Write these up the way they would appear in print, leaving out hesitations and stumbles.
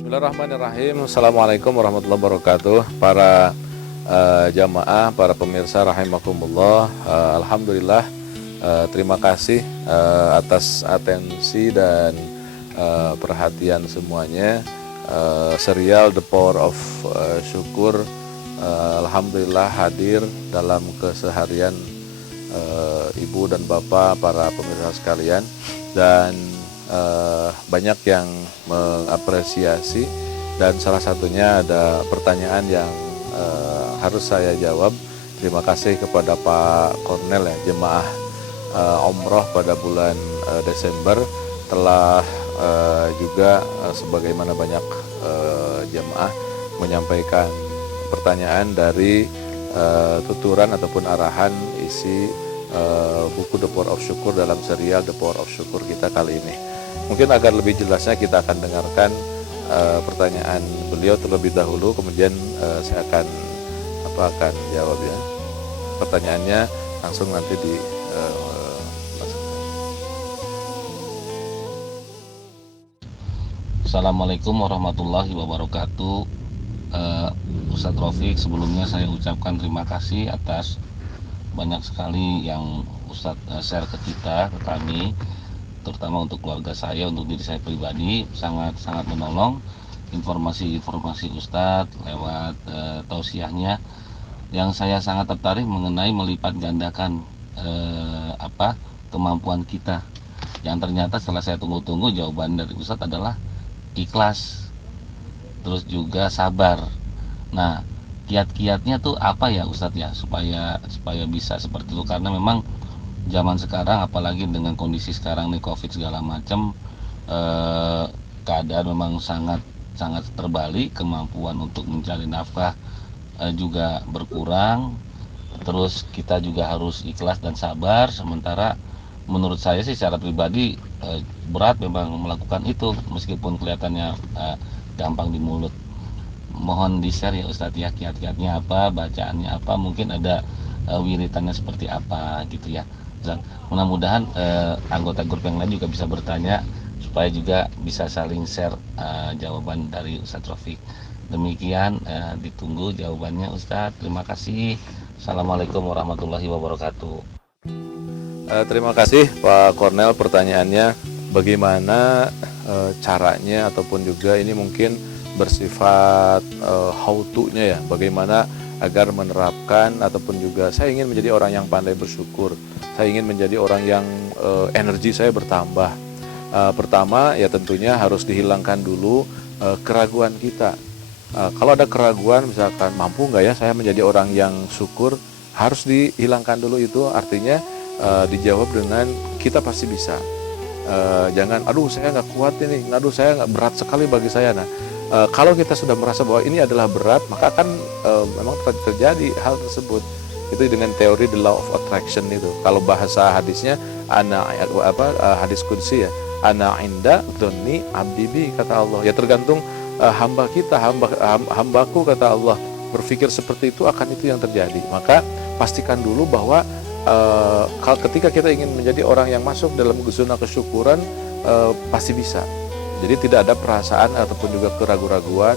Bismillahirrahmanirrahim. Assalamualaikum warahmatullahi wabarakatuh. Para jamaah, para pemirsa rahimakumullah. Alhamdulillah, terima kasih atas atensi dan perhatian semuanya. Serial The Power of Syukur, alhamdulillah hadir dalam keseharian ibu dan bapak, para pemirsa sekalian, dan banyak yang mengapresiasi, dan salah satunya ada pertanyaan yang harus saya jawab. Terima kasih kepada Pak Kornel ya, jemaah umroh pada bulan Desember telah juga sebagaimana banyak jemaah menyampaikan pertanyaan dari tuturan ataupun arahan isi buku The Power of Syukur dalam serial The Power of Syukur kita kali ini. Mungkin agar lebih jelasnya kita akan dengarkan pertanyaan beliau terlebih dahulu, kemudian saya akan jawab ya. Pertanyaannya langsung nanti di Assalamualaikum warahmatullahi wabarakatuh. Ustadz Rafiq, sebelumnya saya ucapkan terima kasih atas banyak sekali yang Ustadz share ke kita, ke kami, terutama untuk keluarga saya, untuk diri saya pribadi, sangat menolong informasi-informasi Ustadz lewat tausiahnya, yang saya sangat tertarik mengenai melipat gandakan kemampuan kita, yang ternyata setelah saya tunggu-tunggu jawaban dari Ustadz adalah ikhlas, terus juga sabar. Nah, kiat-kiatnya tuh apa ya Ustadz ya, supaya bisa seperti itu, karena memang zaman sekarang, apalagi dengan kondisi sekarang nih, COVID segala macam, keadaan memang sangat terbalik, kemampuan untuk mencari nafkah juga berkurang, terus kita juga harus ikhlas dan sabar. Sementara menurut saya sih secara pribadi berat memang melakukan itu, meskipun kelihatannya gampang di mulut. Mohon di-share ya Ustadz ya, kiat-kiatnya apa, bacaannya apa, mungkin ada wiritannya seperti apa gitu ya. Mudah-mudahan anggota grup yang lain juga bisa bertanya, supaya juga bisa saling share jawaban dari Ustadz Rafiq. Demikian, ditunggu jawabannya Ustadz. Terima kasih. Assalamualaikum warahmatullahi wabarakatuh. Terima kasih Pak Kornel pertanyaannya. Bagaimana caranya, ataupun juga ini mungkin bersifat how to-nya ya, bagaimana agar menerapkan, ataupun juga saya ingin menjadi orang yang pandai bersyukur, saya ingin menjadi orang yang energi saya bertambah. Pertama ya tentunya harus dihilangkan dulu keraguan kita. Kalau ada keraguan, misalkan mampu nggak ya saya menjadi orang yang syukur, harus dihilangkan dulu itu. Artinya dijawab dengan kita pasti bisa. Jangan aduh saya nggak kuat ini, aduh saya nggak, berat sekali bagi saya. Nah, kalau kita sudah merasa bahwa ini adalah berat, maka akan memang terjadi hal tersebut. Itu dengan teori the law of attraction itu. Kalau bahasa hadisnya hadis qudsi ya, ana inda dzanni abdi bi, kata Allah. Ya tergantung hamba kita, hambaku kata Allah berpikir seperti itu, akan itu yang terjadi. Maka pastikan dulu bahwa ketika kita ingin menjadi orang yang masuk dalam zona kesyukuran, pasti bisa. Jadi tidak ada perasaan ataupun juga keraguan-raguan,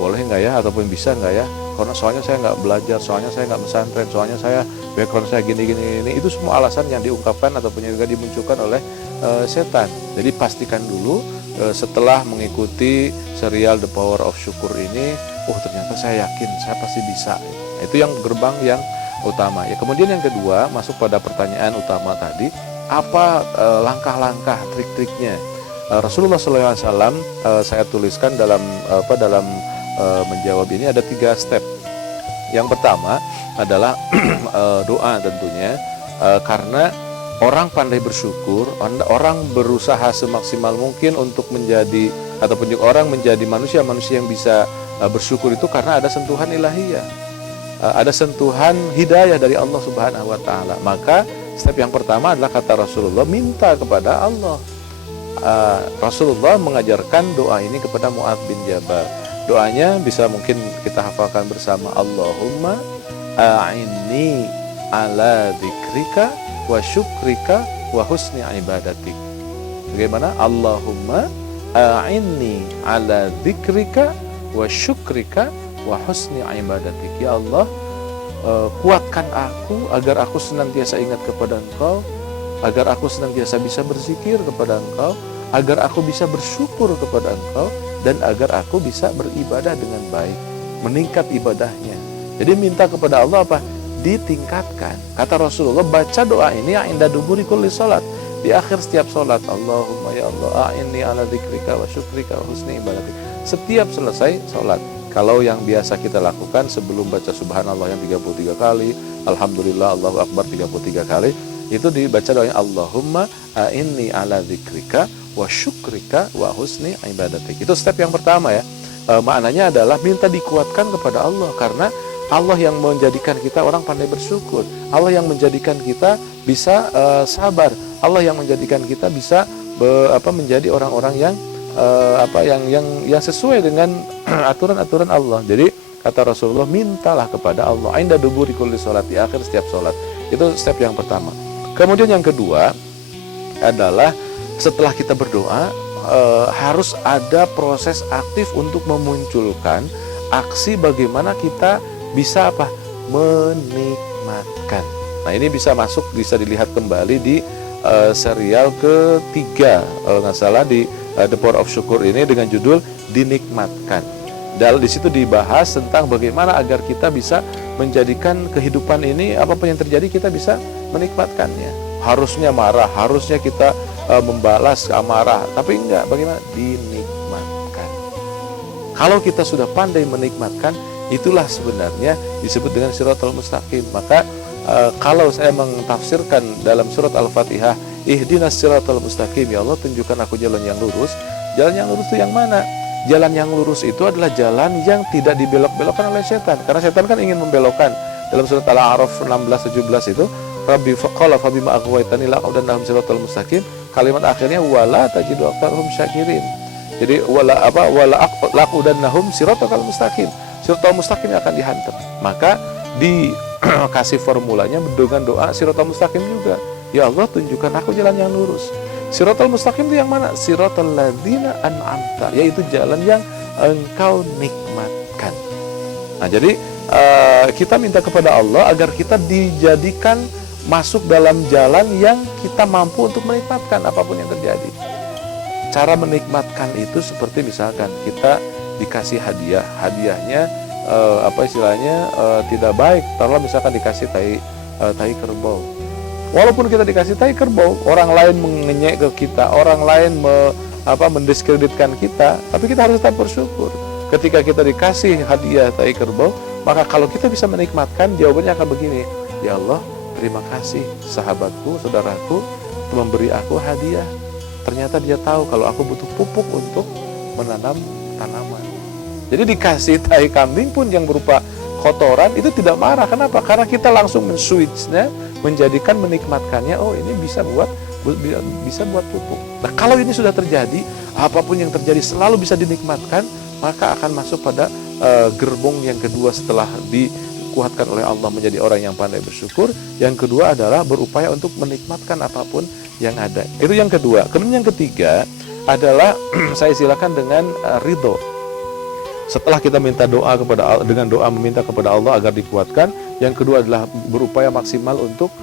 boleh nggak ya, ataupun bisa nggak ya, karena soalnya saya nggak belajar, soalnya saya nggak pesantren, soalnya saya background saya gini. Itu semua alasan yang diungkapkan ataupun juga dimunculkan oleh setan. Jadi pastikan dulu setelah mengikuti serial The Power of Syukur ini, ternyata saya yakin saya pasti bisa. Itu yang gerbang yang utama ya. Kemudian yang kedua, masuk pada pertanyaan utama tadi, apa langkah-langkah, trik-triknya. Rasulullah SAW saya tuliskan dalam menjawab ini ada 3 step. Yang pertama adalah doa tentunya, karena orang pandai bersyukur, orang berusaha semaksimal mungkin untuk menjadi, ataupun juga orang menjadi manusia yang bisa bersyukur itu karena ada sentuhan ilahiyah, ada sentuhan hidayah dari Allah Subhanahu wa Ta'ala. Maka step yang pertama adalah kata Rasulullah, minta kepada Allah. Rasulullah mengajarkan doa ini kepada Mu'adz bin Jabal. Doanya bisa mungkin kita hafalkan bersama, Allahumma a'inni ala dzikrika wa syukrika wa husni ibadatik. Bagaimana? Allahumma a'inni ala dzikrika wa syukrika wa husni ibadatik. Ya Allah, kuatkan aku agar aku senantiasa ingat kepada Engkau, agar aku senantiasa bisa berzikir kepada Engkau, agar aku bisa bersyukur kepada Engkau, dan agar aku bisa beribadah dengan baik, meningkat ibadahnya. Jadi minta kepada Allah apa? Ditingkatkan. Kata Rasulullah, baca doa ini inda duburi kulli salat, di akhir setiap salat. Allahumma ya Allah a'inni ala dzikrika wa syukrika wa husni ibadatik. Setiap selesai salat. Kalau yang biasa kita lakukan sebelum baca subhanallah yang 33 kali, alhamdulillah Allahu akbar 33 kali, itu dibaca doanya Allahumma a'inni ala dzikrika wa syukrika wa husni ibadatik. Itu step yang pertama ya. Maknanya adalah minta dikuatkan kepada Allah, karena Allah yang menjadikan kita orang pandai bersyukur, Allah yang menjadikan kita bisa sabar, Allah yang menjadikan kita bisa menjadi orang-orang yang yang sesuai dengan aturan-aturan Allah. Jadi kata Rasulullah, mintalah kepada Allah inda duburi kulli salat, di akhir setiap salat. Itu step yang pertama. Kemudian yang kedua adalah setelah kita berdoa, harus ada proses aktif untuk memunculkan aksi bagaimana kita bisa menikmatkan. Nah, ini bisa dilihat kembali di serial ketiga kalau nggak salah, di The Power of Syukur ini dengan judul Dinikmatkan. Dan di situ dibahas tentang bagaimana agar kita bisa menjadikan kehidupan ini, apapun yang terjadi kita bisa menikmatkannya. Harusnya marah, harusnya kita membalas amarah, tapi enggak, bagaimana? Dinikmatkan. Kalau kita sudah pandai menikmatkan, itulah sebenarnya disebut dengan siratal mustaqim. Maka kalau saya mentafsirkan dalam surat Al-Fatihah, ihdinas siratal mustaqim, ya Allah tunjukkan aku jalan yang lurus. Jalan yang lurus itu yang mana? Jalan yang lurus itu adalah jalan yang tidak dibelok-belokkan oleh setan. Karena setan kan ingin membelokkan. Dalam surat Al-A'raf 16-17 itu, Rabbi faqala fabima aghwaytani la'udannahum siratal mustaqim. Kalimat akhirnya wala tajidu aktsarahum syakirin. Jadi wala la'udannahum siratal mustaqim. Siratal mustaqim akan dihantam. Maka dikasih formulanya dengan doa siratal mustaqim juga. Ya Allah tunjukkan aku jalan yang lurus. Siratal mustaqim itu yang mana? Siratal ladzina an'amta, yaitu jalan yang engkau nikmatkan. Nah, jadi kita minta kepada Allah agar kita dijadikan masuk dalam jalan yang kita mampu untuk menikmatkan apapun yang terjadi. Cara menikmatkan itu seperti misalkan kita dikasih hadiah, hadiahnya tidak baik. Taruhlah misalkan dikasih tai kerbau. Walaupun kita dikasih tai kerbau, orang lain mengenyek ke kita, orang lain mendiskreditkan kita, tapi kita harus tetap bersyukur. Ketika kita dikasih hadiah tai kerbau, maka kalau kita bisa menikmatkan, jawabannya akan begini, ya Allah, terima kasih sahabatku, saudaraku memberi aku hadiah. Ternyata dia tahu kalau aku butuh pupuk untuk menanam tanaman. Jadi dikasih tai kambing pun yang berupa kotoran itu tidak marah. Kenapa? Karena kita langsung men-switch-nya, menjadikan menikmatkannya, oh ini bisa buat pupuk. Nah, kalau ini sudah terjadi, apapun yang terjadi selalu bisa dinikmatkan, maka akan masuk pada gerbong yang kedua setelah dikuatkan oleh Allah menjadi orang yang pandai bersyukur. Yang kedua adalah berupaya untuk menikmatkan apapun yang ada. Itu yang kedua. Kemudian yang ketiga adalah saya silakan dengan ridho. Setelah kita minta doa dengan doa meminta kepada Allah agar dikuatkan, yang kedua adalah berupaya maksimal untuk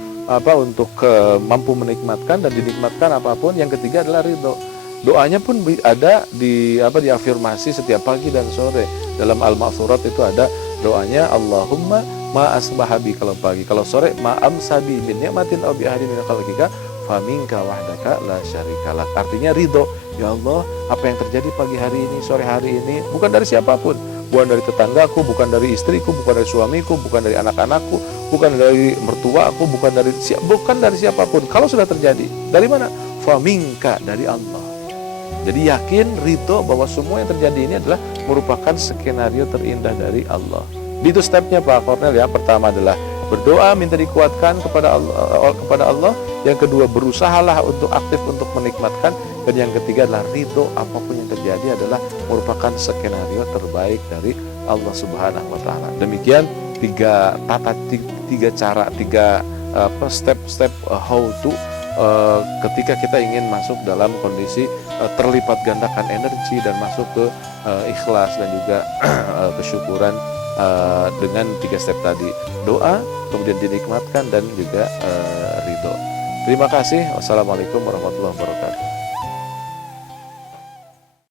mampu menikmatkan dan dinikmatkan apapun. Yang ketiga adalah ridho. Doanya pun ada diafirmasi setiap pagi dan sore. Dalam Al-Ma'thurat itu ada doanya Allahumma ma asbahabi kalau pagi, kalau sore ma amsabi min ni'matin aw bi ahadin min khalqika faminka wahdaka la syarikalah. Artinya ridho. Ya Allah, apa yang terjadi pagi hari ini, sore hari ini, bukan dari siapapun, bukan dari tetanggaku, bukan dari istriku, bukan dari suamiku, bukan dari anak-anakku, bukan dari mertuaku, bukan dari siapapun. Kalau sudah terjadi, dari mana? Faminka, dari Allah. Jadi yakin, ridho bahwa semua yang terjadi ini adalah merupakan skenario terindah dari Allah. Itu stepnya Pak Cornel ya. Pertama adalah berdoa minta dikuatkan kepada Allah. Yang kedua, berusahalah untuk aktif untuk menikmatkan. Dan yang ketiga adalah ridho, apapun yang terjadi adalah merupakan skenario terbaik dari Allah Subhanahu wa taala. Demikian tiga step how to ketika kita ingin masuk dalam kondisi terlipat gandakan energi dan masuk ke ikhlas dan juga kesyukuran dengan 3 step tadi, doa, kemudian dinikmatkan dan juga ridho. Terima kasih. Wassalamualaikum warahmatullahi wabarakatuh.